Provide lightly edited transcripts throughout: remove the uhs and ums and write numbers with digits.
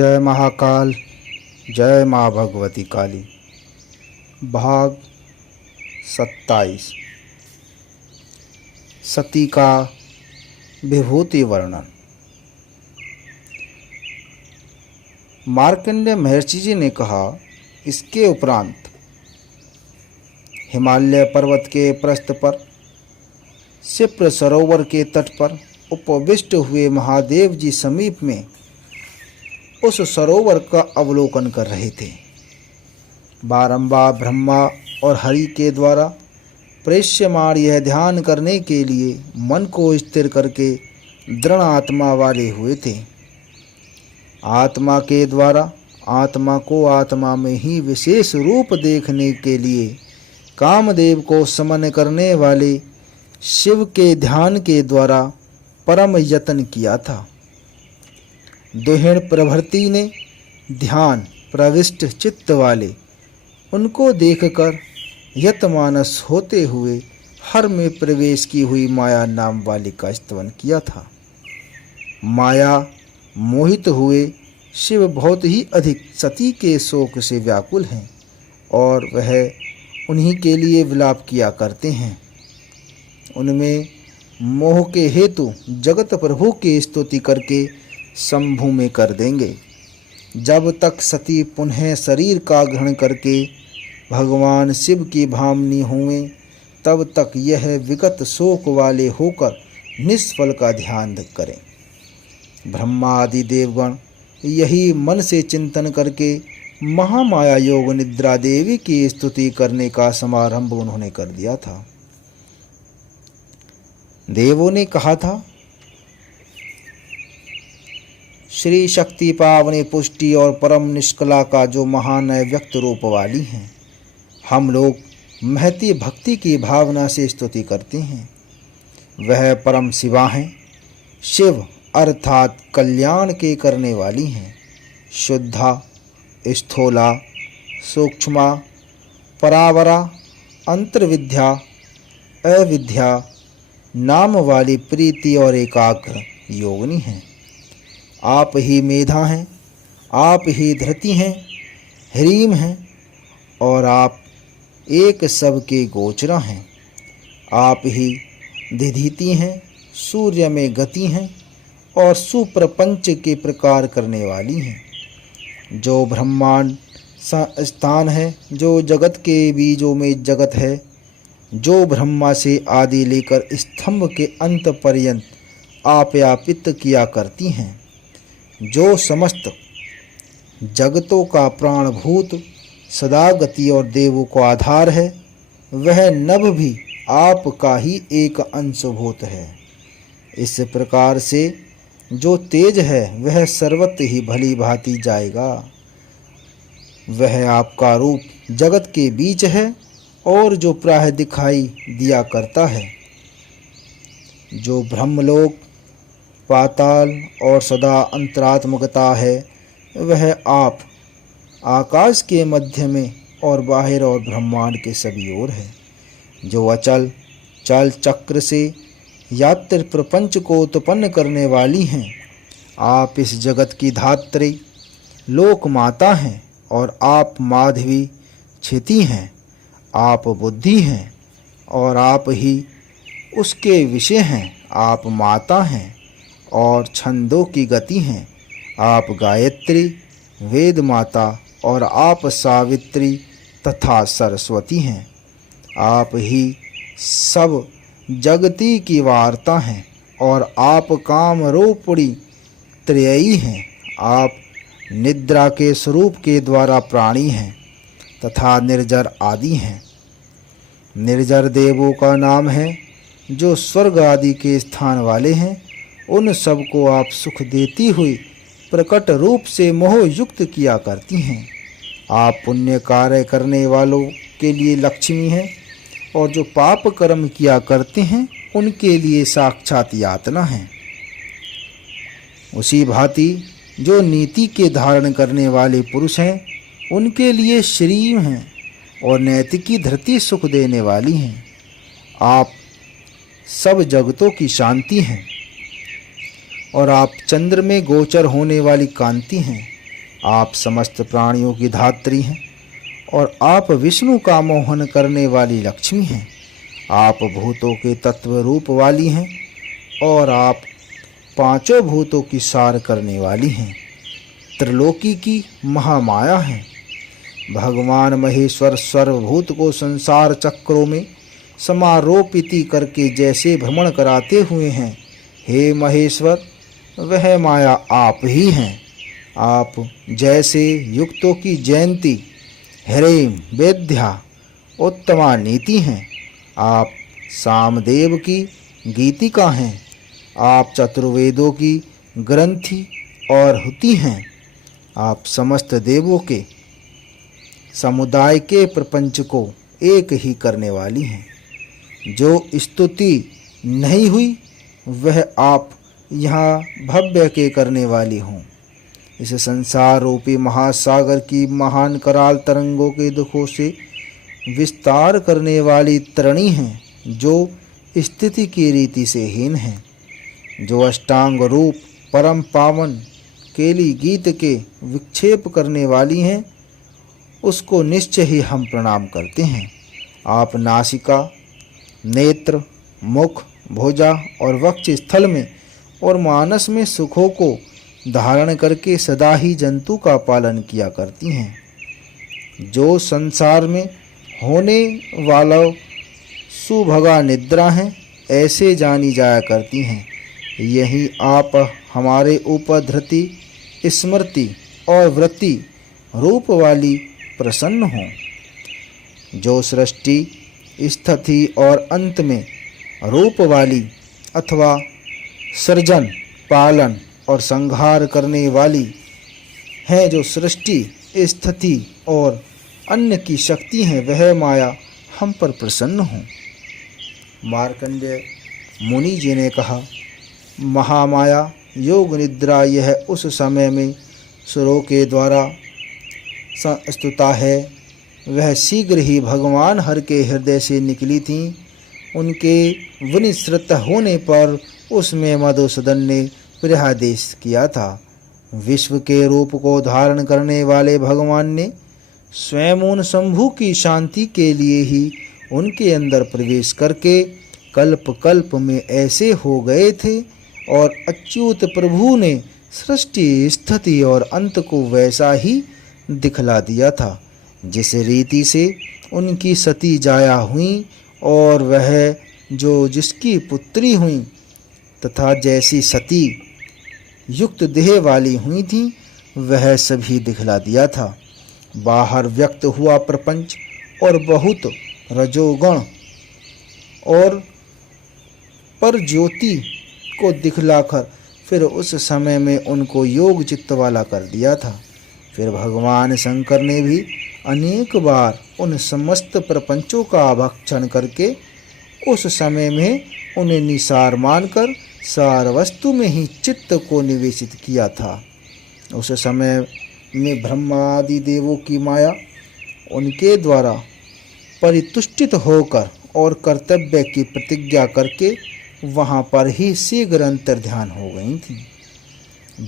जय महाकाल, जय माँ भगवती काली। भाग 27। सती का विभूति वर्णन। मार्कंडेय महर्षि जी ने कहा, इसके उपरांत हिमालय पर्वत के प्रस्थ पर क्षिप्र सरोवर के तट पर उपविष्ट हुए महादेव जी समीप में उस सरोवर का अवलोकन कर रहे थे। बारंबार ब्रह्मा और हरि के द्वारा प्रेष्यमान यह ध्यान करने के लिए मन को स्थिर करके दृढ़ आत्मा वाले हुए थे। आत्मा के द्वारा आत्मा को आत्मा में ही विशेष रूप देखने के लिए कामदेव को समन करने वाले शिव के ध्यान के द्वारा परम यत्न किया था। दुहिण प्रभृति ने ध्यान प्रविष्ट चित्त वाले उनको देखकर यतमानस होते हुए हर में प्रवेश की हुई माया नाम वाली का स्तवन किया था। माया मोहित हुए शिव बहुत ही अधिक सती के शोक से व्याकुल हैं और वह उन्हीं के लिए विलाप किया करते हैं। उनमें मोह के हेतु जगत प्रभु की स्तुति करके शंभु में कर देंगे। जब तक सती पुनः शरीर का ग्रहण करके भगवान शिव की भामनी हुए, तब तक यह विगत शोक वाले होकर निष्फल का ध्यान करें। ब्रह्मा आदि देवगण यही मन से चिंतन करके महामाया योग निद्रा देवी की स्तुति करने का समारंभ उन्होंने कर दिया था। देवों ने कहा था, श्री शक्ति पावनी पुष्टि और परम निष्कला का जो महान व्यक्त रूप वाली हैं, हम लोग महती भक्ति की भावना से स्तुति करते हैं। वह परम शिवा हैं। शिव अर्थात कल्याण के करने वाली हैं। शुद्धा, स्थूला, सूक्ष्मा, परावरा, अंतर्विद्या, अविद्या नाम वाली प्रीति और एकाग्र योगिनी हैं। आप ही मेधा हैं, आप ही धृति हैं, ह्रीम हैं और आप एक सब के गोचरा हैं। आप ही दिधीति हैं, सूर्य में गति हैं और सुप्रपंच के प्रकार करने वाली हैं। जो ब्रह्मांड स्थान है, जो जगत के बीजों में जगत है, जो ब्रह्मा से आदि लेकर स्तंभ के अंत पर्यंत आप्यापित किया करती हैं, जो समस्त जगतों का प्राणभूत सदा गति और देवों को आधार है, वह नभ भी आपका ही एक अंशभूत है। इस प्रकार से जो तेज है वह सर्वत्र ही भली भांति जाएगा। वह आपका रूप जगत के बीच है और जो प्राय दिखाई दिया करता है। जो ब्रह्मलोक, पाताल और सदा अंतरात्मकता है, वह आप आकाश के मध्य में और बाहर और ब्रह्मांड के सभी ओर है। जो अचल चल चक्र से यात्र प्रपंच को उत्पन्न करने वाली हैं। आप इस जगत की धात्री लोक माता हैं और आप माधवी क्षिति हैं। आप बुद्धि हैं और आप ही उसके विषय हैं। आप माता हैं और छंदों की गति हैं। आप गायत्री, वेद माता और आप सावित्री तथा सरस्वती हैं। आप ही सब जगती की वार्ता हैं और आप काम रूपणी त्रयी हैं। आप निद्रा के स्वरूप के द्वारा प्राणी हैं तथा निर्जर आदि हैं। निर्जर देवों का नाम है जो स्वर्ग आदि के स्थान वाले हैं। उन सब को आप सुख देती हुई प्रकट रूप से मोह युक्त किया करती हैं। आप पुण्य कार्य करने वालों के लिए लक्ष्मी हैं और जो पाप कर्म किया करते हैं उनके लिए साक्षात यातना है। उसी भांति जो नीति के धारण करने वाले पुरुष हैं, उनके लिए श्रीम हैं और नैतिकी धरती सुख देने वाली हैं। आप सब जगतों की शांति हैं और आप चंद्र में गोचर होने वाली कांति हैं। आप समस्त प्राणियों की धात्री हैं और आप विष्णु का मोहन करने वाली लक्ष्मी हैं। आप भूतों के तत्व रूप वाली हैं और आप पांचों भूतों की सार करने वाली हैं। त्रिलोकी की महामाया हैं। भगवान महेश्वर सर्वभूत को संसार चक्रों में समारोपित करके जैसे भ्रमण कराते हुए हैं, हे महेश्वर, वह माया आप ही हैं। आप जैसे युक्तों की जयंती, ह्रीं वेद्या उत्तमा नीति हैं। आप सामदेव की गीतिका हैं। आप चतुर्वेदों की ग्रंथि और हुति हैं। आप समस्त देवों के समुदाय के प्रपंच को एक ही करने वाली हैं। जो स्तुति नहीं हुई वह आप यहाँ भव्य के करने वाली हों। इस संसार रूपी महासागर की महान कराल तरंगों के दुखों से विस्तार करने वाली तृणी हैं, जो स्थिति की रीति से हीन हैं। जो अष्टांग रूप परम पावन केली गीत के विक्षेप करने वाली हैं, उसको निश्चय ही हम प्रणाम करते हैं। आप नासिका, नेत्र, मुख, भुजा और वक्ष स्थल में और मानस में सुखों को धारण करके सदा ही जंतु का पालन किया करती हैं। जो संसार में होने वाला सुभगा निद्रा हैं, ऐसे जानी जाया करती हैं। यही आप हमारे ऊपर धृति, स्मृति और वृत्ति रूप वाली प्रसन्न हों। जो सृष्टि, स्थिति और अंत में रूप वाली अथवा सृजन, पालन और संहार करने वाली है, जो सृष्टि, स्थिति और अन्य की शक्ति है, वह माया हम पर प्रसन्न हो। मार्कंडेय मुनि जी ने कहा, महामाया योग निद्रा यह उस समय में सुरों के द्वारा स्तुता है। वह शीघ्र ही भगवान हर के हृदय से निकली थी। उनके विनिश्रित होने पर उसमें मधुसूदन ने प्रहादेश किया था। विश्व के रूप को धारण करने वाले भगवान ने स्वयं उन शंभु की शांति के लिए ही उनके अंदर प्रवेश करके कल्प कल्प में ऐसे हो गए थे और अच्युत प्रभु ने सृष्टि, स्थिति और अंत को वैसा ही दिखला दिया था जिस रीति से उनकी सती जाया हुई और वह जो जिसकी पुत्री हुई तथा जैसी सती युक्त देह वाली हुई थी, वह सभी दिखला दिया था। बाहर व्यक्त हुआ प्रपंच और बहुत रजोगण और पर ज्योति को दिखलाकर फिर उस समय में उनको योग चित्त वाला कर दिया था। फिर भगवान शंकर ने भी अनेक बार उन समस्त प्रपंचों का भक्षण करके उस समय में उन्हें निसार मानकर सार वस्तु में ही चित्त को निवेशित किया था। उस समय में ब्रह्मा आदि देवों की माया उनके द्वारा परितुष्टित होकर और कर्तव्य की प्रतिज्ञा करके वहाँ पर ही शीघ्र अंतर्ध्यान हो गई थी।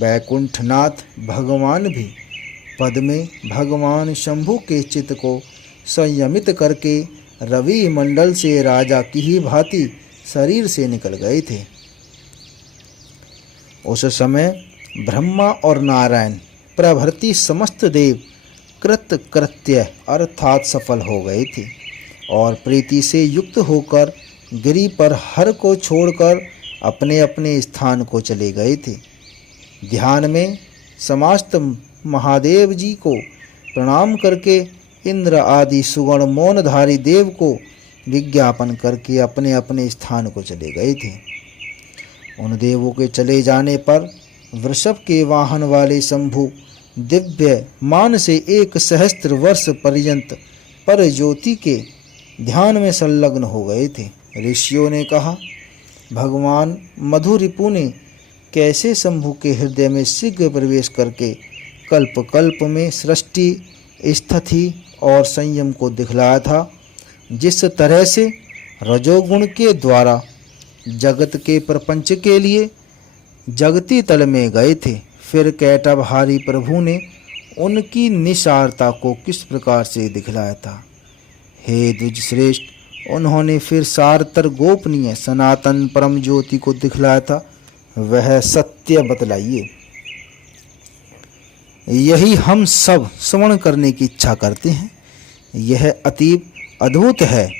वैकुंठनाथ भगवान भी पद में भगवान शंभु के चित्त को संयमित करके रवि मंडल से राजा की ही भांति शरीर से निकल गए थे। उस समय ब्रह्मा और नारायण प्रभृति समस्त देव कृत कृत्य अर्थात सफल हो गए थे और प्रीति से युक्त होकर गिरि पर हर को छोड़कर अपने अपने स्थान को चले गए थे। ध्यान में समस्त महादेव जी को प्रणाम करके इंद्र आदि सुगण मौनधारी देव को विज्ञापन करके अपने अपने स्थान को चले गए थे। उन देवों के चले जाने पर वृषभ के वाहन वाले शंभु दिव्य मान से 1 सहस्त्र वर्ष पर्यंत पर ज्योति के ध्यान में संलग्न हो गए थे। ऋषियों ने कहा, भगवान मधु रिपु ने कैसे शंभु के हृदय में शीघ्र प्रवेश करके कल्प कल्प में सृष्टि, स्थिति और संयम को दिखलाया था। जिस तरह से रजोगुण के द्वारा जगत के प्रपंच के लिए जगती तल में गए थे, फिर कैटभारी प्रभु ने उनकी निसारता को किस प्रकार से दिखलाया था। हे द्विज श्रेष्ठ, उन्होंने फिर सारतर गोपनीय सनातन परम ज्योति को दिखलाया था, वह सत्य बतलाइए। यही हम सब श्रवण करने की इच्छा करते हैं। यह अतीब अद्भुत है,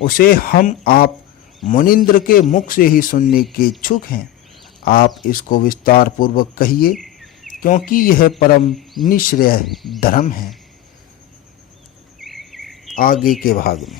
उसे हम आप मुनिंद्र के मुख से ही सुनने के इच्छुक हैं। आप इसको विस्तार पूर्वक कहिए, क्योंकि यह परम निश्रेय धर्म है। आगे के भाग में